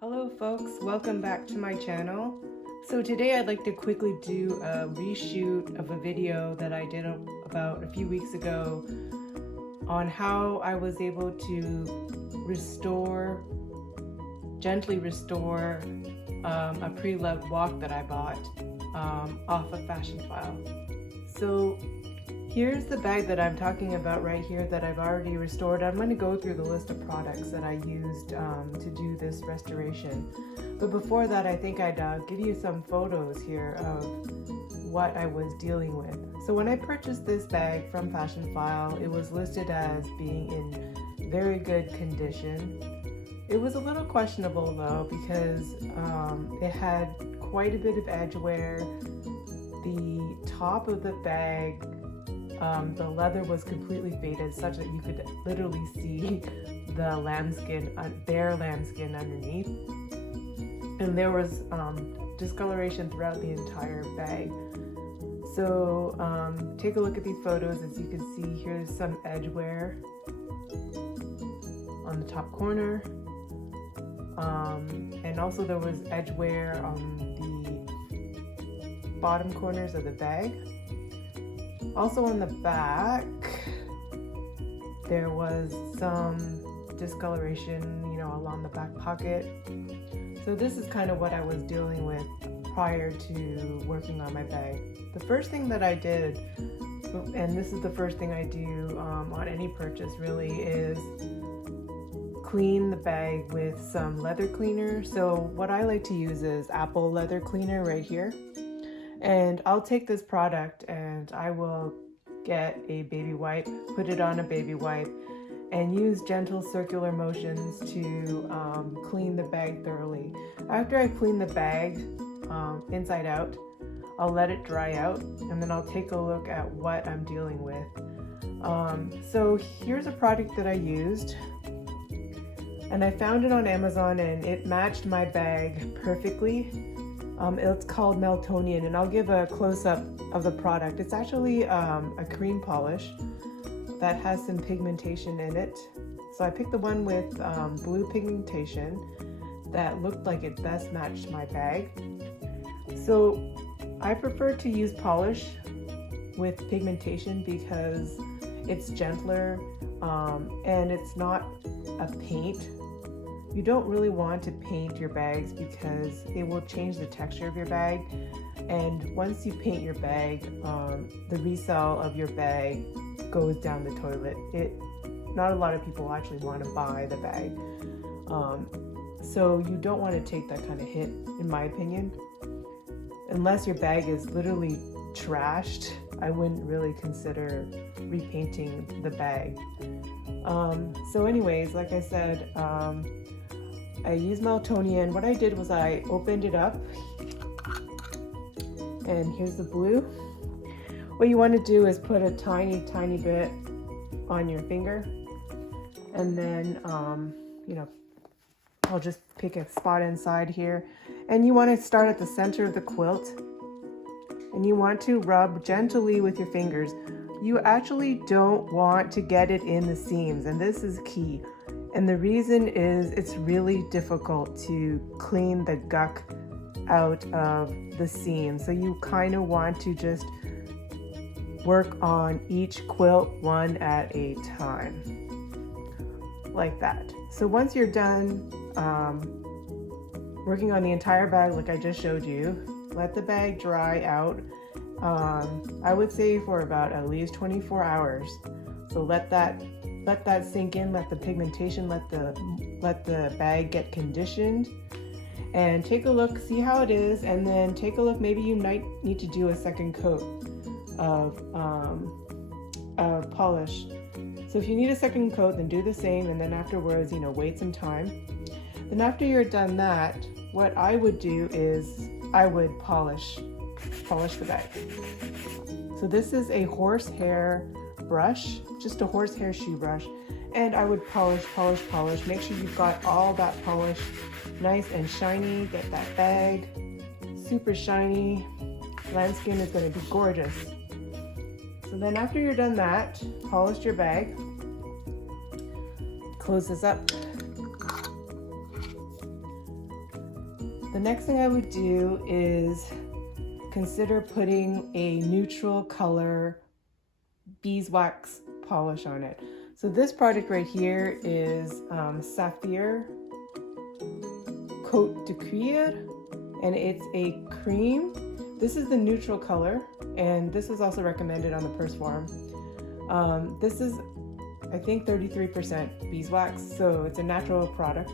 Hello folks, welcome back to my channel. So today I'd like to quickly do a reshoot of a video that I did about a few weeks ago on how I was able to gently restore a pre-loved walk that I bought off of Fashion File. So here's the bag that I'm talking about right here that I've already restored. I'm going to go through the list of products that I used to do this restoration. But before that, I think I'd give you some photos here of what I was dealing with. So when I purchased this bag from Fashion File, it was listed as being in very good condition. It was a little questionable though because it had quite a bit of edge wear. The top of the bag, the leather was completely faded such that you could literally see the lambskin, bare lambskin underneath. And there was discoloration throughout the entire bag. So take a look at these photos. As you can see, here's some edge wear on the top corner. And also there was edge wear on the bottom corners of the bag. Also on the back, there was some discoloration, along the back pocket. So this is kind of what I was dealing with prior to working on my bag. The first thing that I did, and this is the first thing I do on any purchase really, is clean the bag with some leather cleaner. So what I like to use is Apple leather cleaner right here. And I'll take this product and I will get a baby wipe, put it on a baby wipe, and use gentle circular motions to clean the bag thoroughly. After I clean the bag inside out, I'll let it dry out and then I'll take a look at what I'm dealing with. So here's a product that I used. And I found it on Amazon and it matched my bag perfectly. It's called Meltonian, and I'll give a close-up of the product. It's actually a cream polish that has some pigmentation in it. So I picked the one with blue pigmentation that looked like it best matched my bag. So I prefer to use polish with pigmentation because it's gentler and it's not a paint. You don't really want to paint your bags because it will change the texture of your bag. And once you paint your bag, the resale of your bag goes down the toilet. Not a lot of people actually want to buy the bag. So you don't want to take that kind of hit, in my opinion. Unless your bag is literally trashed, I wouldn't really consider repainting the bag. So anyways, like I said, I used Meltonian. What I did was I opened it up, and here's the blue. What you want to do is put a tiny bit on your finger, and then I'll just pick a spot inside here, and you want to start at the center of the quilt, and you want to rub gently with your fingers. You actually don't want to get it in the seams, and this is key. And the reason is it's really difficult to clean the guck out of the seam. So you kind of want to just work on each quilt one at a time, like that. So once you're done working on the entire bag like I just showed you, let the bag dry out. I would say for about at least 24 hours. So let that sink in, let the pigmentation, let the bag get conditioned, and take a look, see how it is, and then take a look. Maybe you might need to do a second coat of polish. So if you need a second coat, then do the same, and then afterwards, wait some time. Then after you're done that, what I would do is I would polish the bag. So this is a horsehair brush, just a horsehair shoe brush, and I would polish. Make sure you've got all that polish nice and shiny. Get that bag super shiny. Lambskin is going to be gorgeous. So then after you're done that, polished your bag, close this up. The next thing I would do is consider putting a neutral color beeswax polish on it. So this product right here is Saphir Coat de Cuir, and it's a cream. This is the neutral color, and this was also recommended on the purse form. This is, I think, 33% beeswax, so it's a natural product.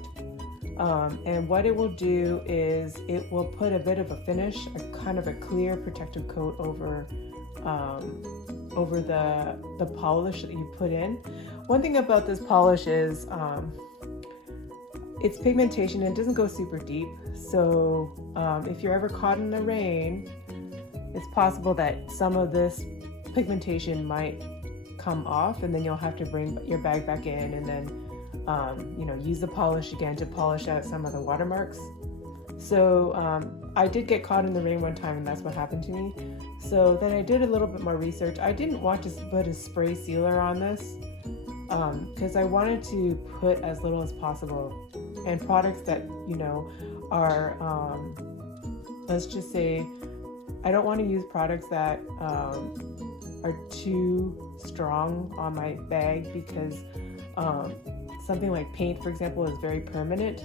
And what it will do is it will put a bit of a finish, a kind of a clear protective coat over the polish that you put in. One thing about this polish is it's pigmentation and it doesn't go super deep. So if you're ever caught in the rain, it's possible that some of this pigmentation might come off, and then you'll have to bring your bag back in and then use the polish again to polish out some of the watermarks. So I did get caught in the rain one time, and that's what happened to me. So then I did a little bit more research. I didn't want to put a spray sealer on this because I wanted to put as little as possible, and products that are let's just say, I don't want to use products that are too strong on my bag, because something like paint, for example, is very permanent,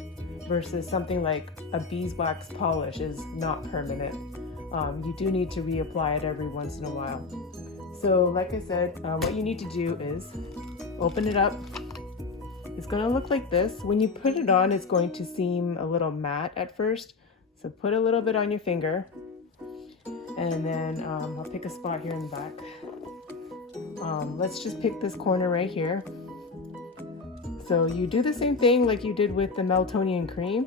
versus something like a beeswax polish is not permanent. You do need to reapply it every once in a while. So like I said, what you need to do is open it up. It's going to look like this. When you put it on, it's going to seem a little matte at first. So put a little bit on your finger, and then I'll pick a spot here in the back. Let's just pick this corner right here. So you do the same thing like you did with the Meltonian cream.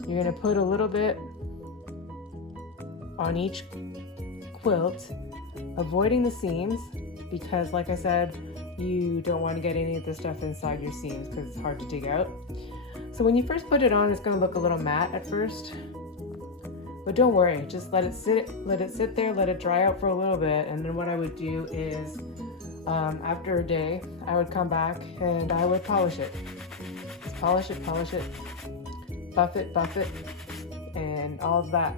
You're going to put a little bit on each quilt, avoiding the seams, because like I said, you don't want to get any of the stuff inside your seams because it's hard to dig out. So when you first put it on, it's going to look a little matte at first, but don't worry, just let it sit there, let it dry out for a little bit. And then what I would do is after a day, I would come back and I would polish it. Just polish it, buff it, and all of that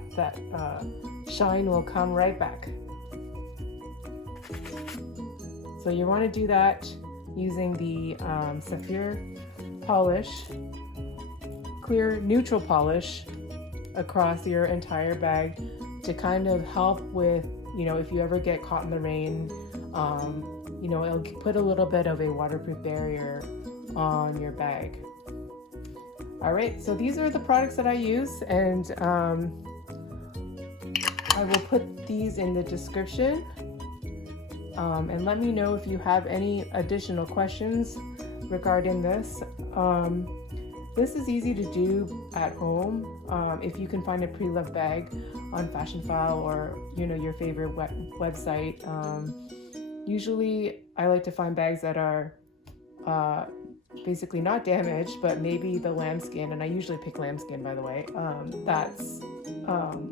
shine will come right back. So you want to do that using the Saphir polish, clear neutral polish across your entire bag to kind of help with, if you ever get caught in the rain, it'll put a little bit of a waterproof barrier on your bag. All right, so these are the products that I use, and I will put these in the description. And let me know if you have any additional questions regarding this. This is easy to do at home if you can find a pre-loved bag on Fashion File or your favorite website. Usually I like to find bags that are basically not damaged, but maybe the lambskin, and I usually pick lambskin, by the way, that's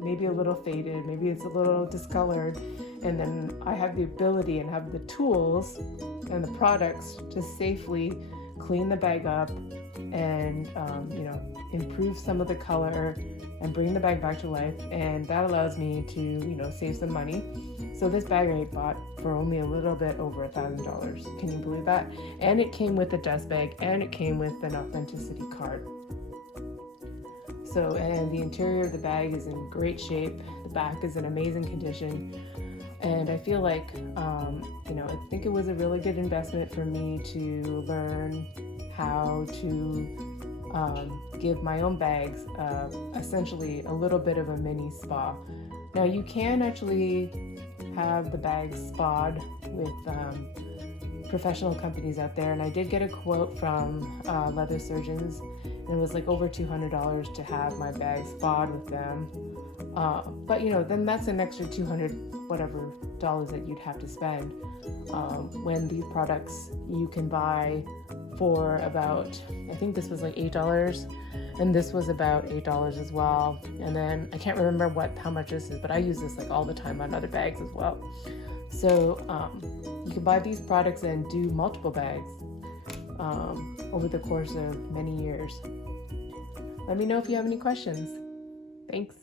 maybe a little faded, maybe it's a little discolored, and then I have the ability and have the tools and the products to safely clean the bag up and improve some of the color and bring the bag back to life, and that allows me to save some money. So this bag I bought for only a little bit over $1,000. Can you believe that? And it came with a dust bag, and it came with an authenticity card. So, and the interior of the bag is in great shape. The back is in amazing condition. And I feel like, I think it was a really good investment for me to learn how to give my own bags essentially a little bit of a mini spa. Now you can actually have the bags spa'd with professional companies out there, and I did get a quote from leather surgeons, and it was like over $200 to have my bags spa'd with them. But then that's an extra $200 whatever dollars that you'd have to spend when these products you can buy for about, I think this was like $8, and this was about $8 as well. And then I can't remember how much this is, but I use this like all the time on other bags as well. So you can buy these products and do multiple bags over the course of many years. Let me know if you have any questions. Thanks.